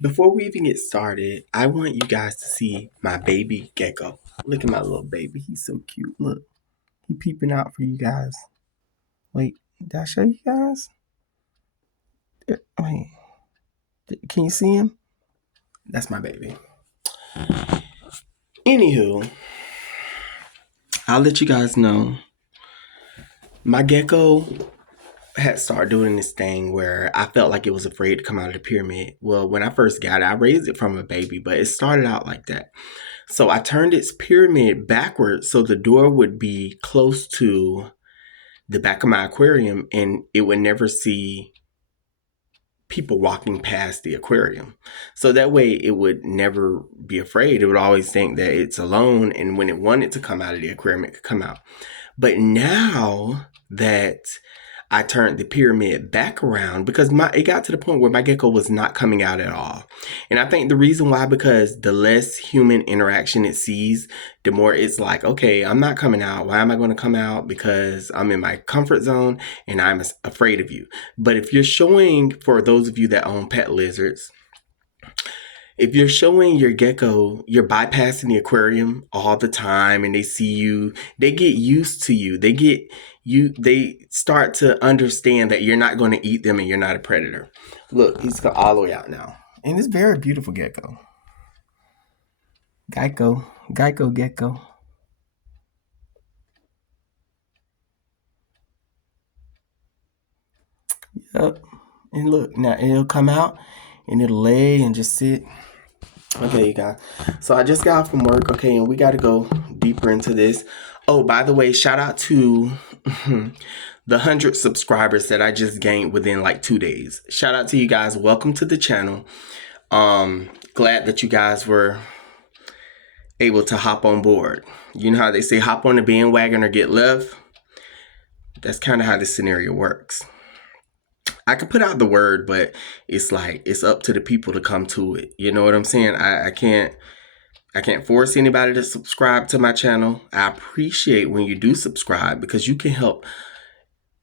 Before we even get started, I want you guys to see my baby Gecko. Look at my little baby. He's so cute. Look, he peeping out for you guys. Wait, did I show you guys? Wait, can you see him? That's my baby. Anywho, I'll let you guys know. My gecko had started doing this thing where I felt like it was afraid to come out of the pyramid. Well, when I first got it, I raised it from a baby, but it started out like that. So I turned its pyramid backwards so the door would be close to the back of my aquarium and it would never see people walking past the aquarium. So that way it would never be afraid. It would always think that it's alone, and when it wanted to come out of the aquarium, it could come out. But now that I turned the pyramid back around, because it got to the point where my gecko was not coming out at all. And I think the reason why, because the less human interaction it sees, the more it's like, okay, I'm not coming out. Why am I going to come out? Because I'm in my comfort zone and I'm afraid of you. But if you're showing, for those of you that own pet lizards, if you're showing your gecko, you're bypassing the aquarium all the time and they see you, they get used to you. They start to understand that you're not going to eat them and you're not a predator. Look, he's all the way out now. And it's very beautiful gecko. Gecko. Yep. And look, now it'll come out and it'll lay and just sit. Okay, you guys. So I just got off from work, okay, and we got to go deeper into this. Oh, by the way, shout out to the 100 subscribers that I just gained within like 2 days. Shout out to you guys. Welcome to the channel. Glad that you guys were able to hop on board. You know how they say hop on the bandwagon or get left? That's kind of how this scenario works. I could put out the word, but it's like it's up to the people to come to it. You know what I'm saying? I can't force anybody to subscribe to my channel. I appreciate when you do subscribe because you can help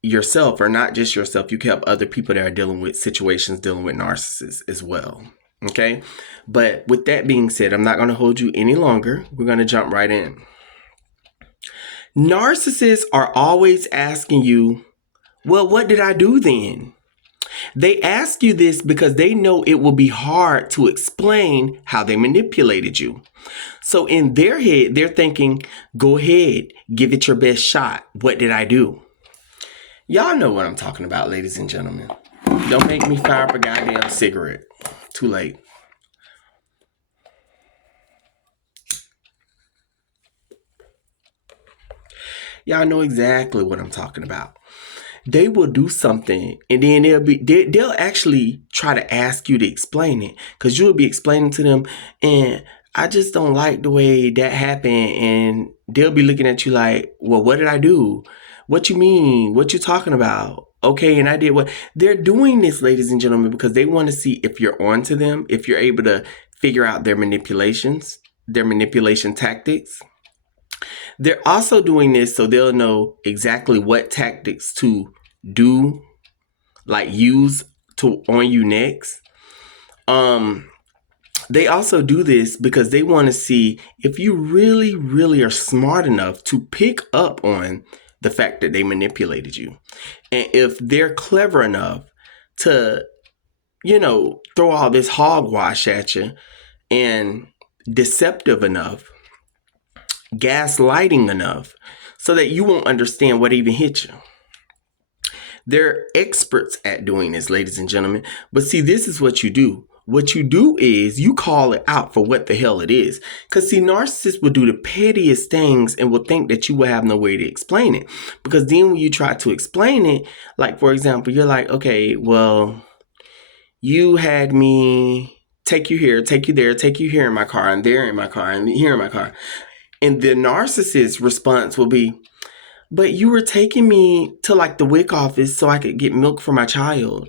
yourself, or not just yourself. You can help other people that are dealing with situations, dealing with narcissists as well. Okay? But with that being said, I'm not going to hold you any longer. We're going to jump right in. Narcissists are always asking you, well, what did I do then? They ask you this because they know it will be hard to explain how they manipulated you. So in their head, they're thinking, go ahead, give it your best shot. What did I do? Y'all know what I'm talking about, ladies and gentlemen. Don't make me fire up a goddamn cigarette. Too late. Y'all know exactly what I'm talking about. They will do something and then they'll actually try to ask you to explain it, because you'll be explaining to them, and I just don't like the way that happened, and they'll be looking at you like, well, what did I do? What you mean? What you talking about? Okay, and I did what? They're doing this, ladies and gentlemen, because they want to see if you're onto them, if you're able to figure out their manipulations, their manipulation tactics. They're also doing this so they'll know exactly what tactics to do, like use to on you next. They also do this because they want to see if you really, really are smart enough to pick up on the fact that they manipulated you. And if they're clever enough to, throw all this hogwash at you, and deceptive enough, gaslighting enough, so that you won't understand what even hit you. They're experts at doing this, ladies and gentlemen. But see, this is what you do. What you do is you call it out for what the hell it is. Because see, narcissists will do the pettiest things and will think that you will have no way to explain it. Because then when you try to explain it, like for example, you're like, okay, well, you had me take you here, take you there, take you here in my car, and there in my car, and here in my car. And the narcissist's response will be, but you were taking me to like the WIC office so I could get milk for my child.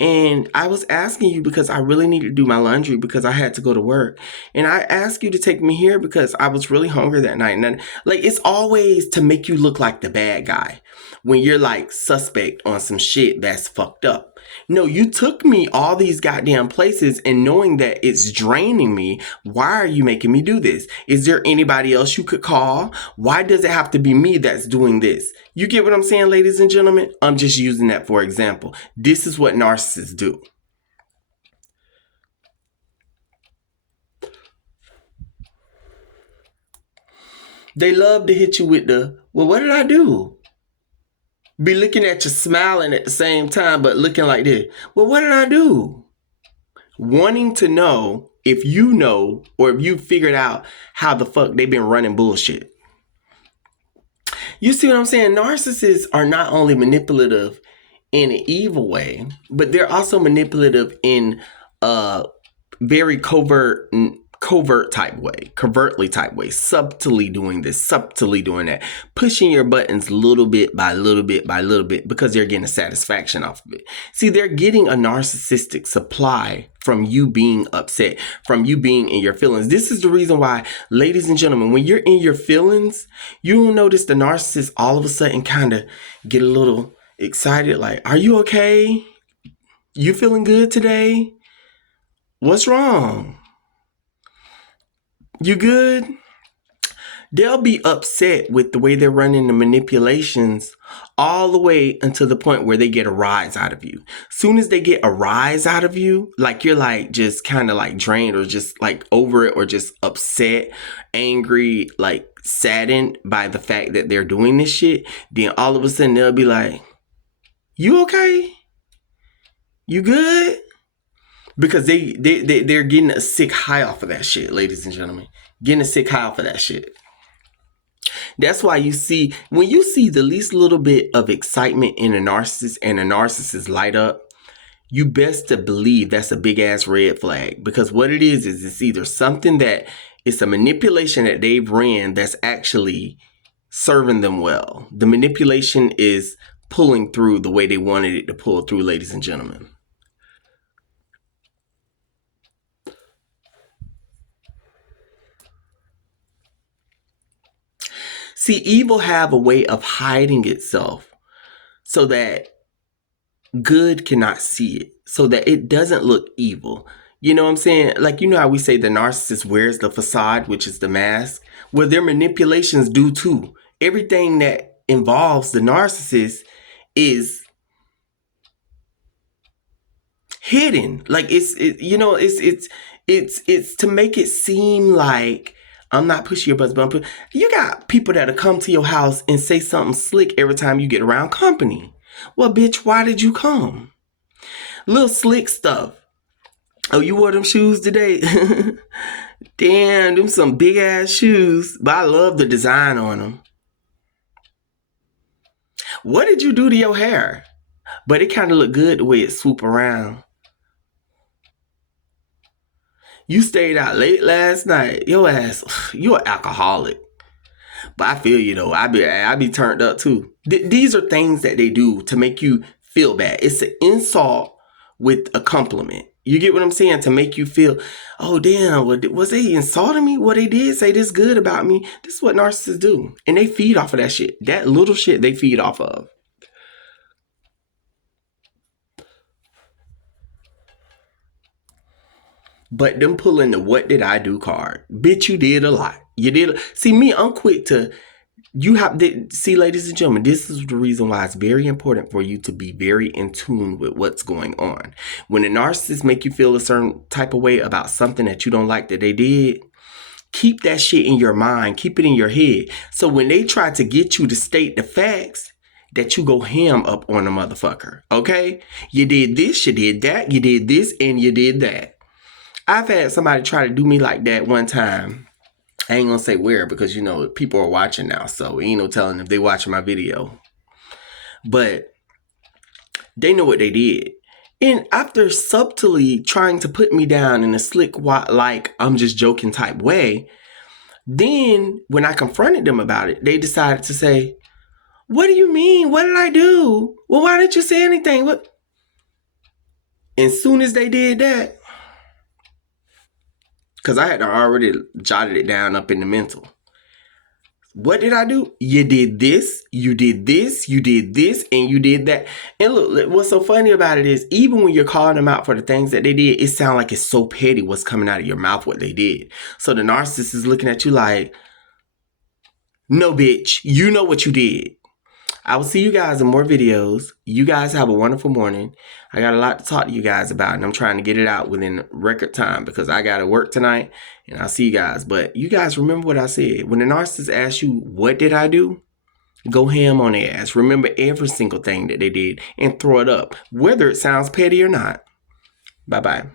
And I was asking you because I really needed to do my laundry because I had to go to work. And I asked you to take me here because I was really hungry that night. And like, it's always to make you look like the bad guy when you're like suspect on some shit that's fucked up. No, you took me all these goddamn places, and knowing that it's draining me, why are you making me do this? Is there anybody else you could call? Why does it have to be me that's doing this? You get what I'm saying, ladies and gentlemen? I'm just using that for example. This is what narcissists do. They love to hit you with the, well, what did I do? Be looking at you smiling at the same time, but looking like this. Well, what did I do? Wanting to know if you know or if you figured out how the fuck they've been running bullshit. You see what I'm saying? Narcissists are not only manipulative in an evil way, but they're also manipulative in a very covert type way, covertly type way, subtly doing this, subtly doing that, pushing your buttons little bit by little bit by little bit because they're getting a satisfaction off of it. See, they're getting a narcissistic supply from you being upset, from you being in your feelings. This is the reason why, ladies and gentlemen, when you're in your feelings, you'll notice the narcissist all of a sudden kind of get a little excited, like, are you okay? You feeling good today? What's wrong? You good? They'll be upset with the way they're running the manipulations all the way until the point where they get a rise out of you. Soon as they get a rise out of you, like you're like just kind of like drained or just like over it or just upset, angry, like saddened by the fact that they're doing this shit, then all of a sudden they'll be like, you okay? You good? Because they're getting a sick high off of that shit, ladies and gentlemen. Getting a sick high off of that shit. That's why you see, when you see the least little bit of excitement in a narcissist and a narcissist light up, you best to believe that's a big ass red flag. Because what it is it's either something that it's a manipulation that they've ran that's actually serving them well. The manipulation is pulling through the way they wanted it to pull through, ladies and gentlemen. See, evil have a way of hiding itself so that good cannot see it, so that it doesn't look evil. You know what I'm saying? Like, you know how we say the narcissist wears the facade, which is the mask? Well, their manipulations do too. Everything that involves the narcissist is hidden. Like it's to make it seem like I'm not pushing your buttons, but you got people that'll come to your house and say something slick every time you get around company. Well, bitch, why did you come? Little slick stuff. Oh, you wore them shoes today? Damn, them some big ass shoes. But I love the design on them. What did you do to your hair? But it kind of looked good the way it swooped around. You stayed out late last night. Your ass, you an alcoholic. But I feel you though. I be turned up too. These are things that they do to make you feel bad. It's an insult with a compliment. You get what I'm saying? To make you feel, oh damn, was they insulting me? What they did say this good about me? This is what narcissists do. And they feed off of that shit. That little shit they feed off of. But them pulling the what did I do card. Bitch, you did a lot. You did. See, me, I'm quick to, you have to, see, ladies and gentlemen, this is the reason why it's very important for you to be very in tune with what's going on. When a narcissist make you feel a certain type of way about something that you don't like that they did, keep that shit in your mind. Keep it in your head. So when they try to get you to state the facts, that you go ham up on the motherfucker. Okay? You did this, you did that, you did this, and you did that. I've had somebody try to do me like that one time. I ain't gonna say where because you know people are watching now, so ain't no telling if they watching my video. But they know what they did. And after subtly trying to put me down in a slick, like I'm just joking type way, then when I confronted them about it, they decided to say, "What do you mean? What did I do? Well, why didn't you say anything?" What? And soon as they did that, because I had already jotted it down up in the mental. What did I do? You did this, you did this, you did this, and you did that. And look, what's so funny about it is, even when you're calling them out for the things that they did, it sounds like it's so petty what's coming out of your mouth, what they did. So the narcissist is looking at you like, no, bitch, you know what you did. I will see you guys in more videos. You guys have a wonderful morning. I got a lot to talk to you guys about, and I'm trying to get it out within record time because I got to work tonight, and I'll see you guys. But you guys remember what I said. When the narcissist asks you, what did I do? Go ham on their ass. Remember every single thing that they did and throw it up, whether it sounds petty or not. Bye-bye.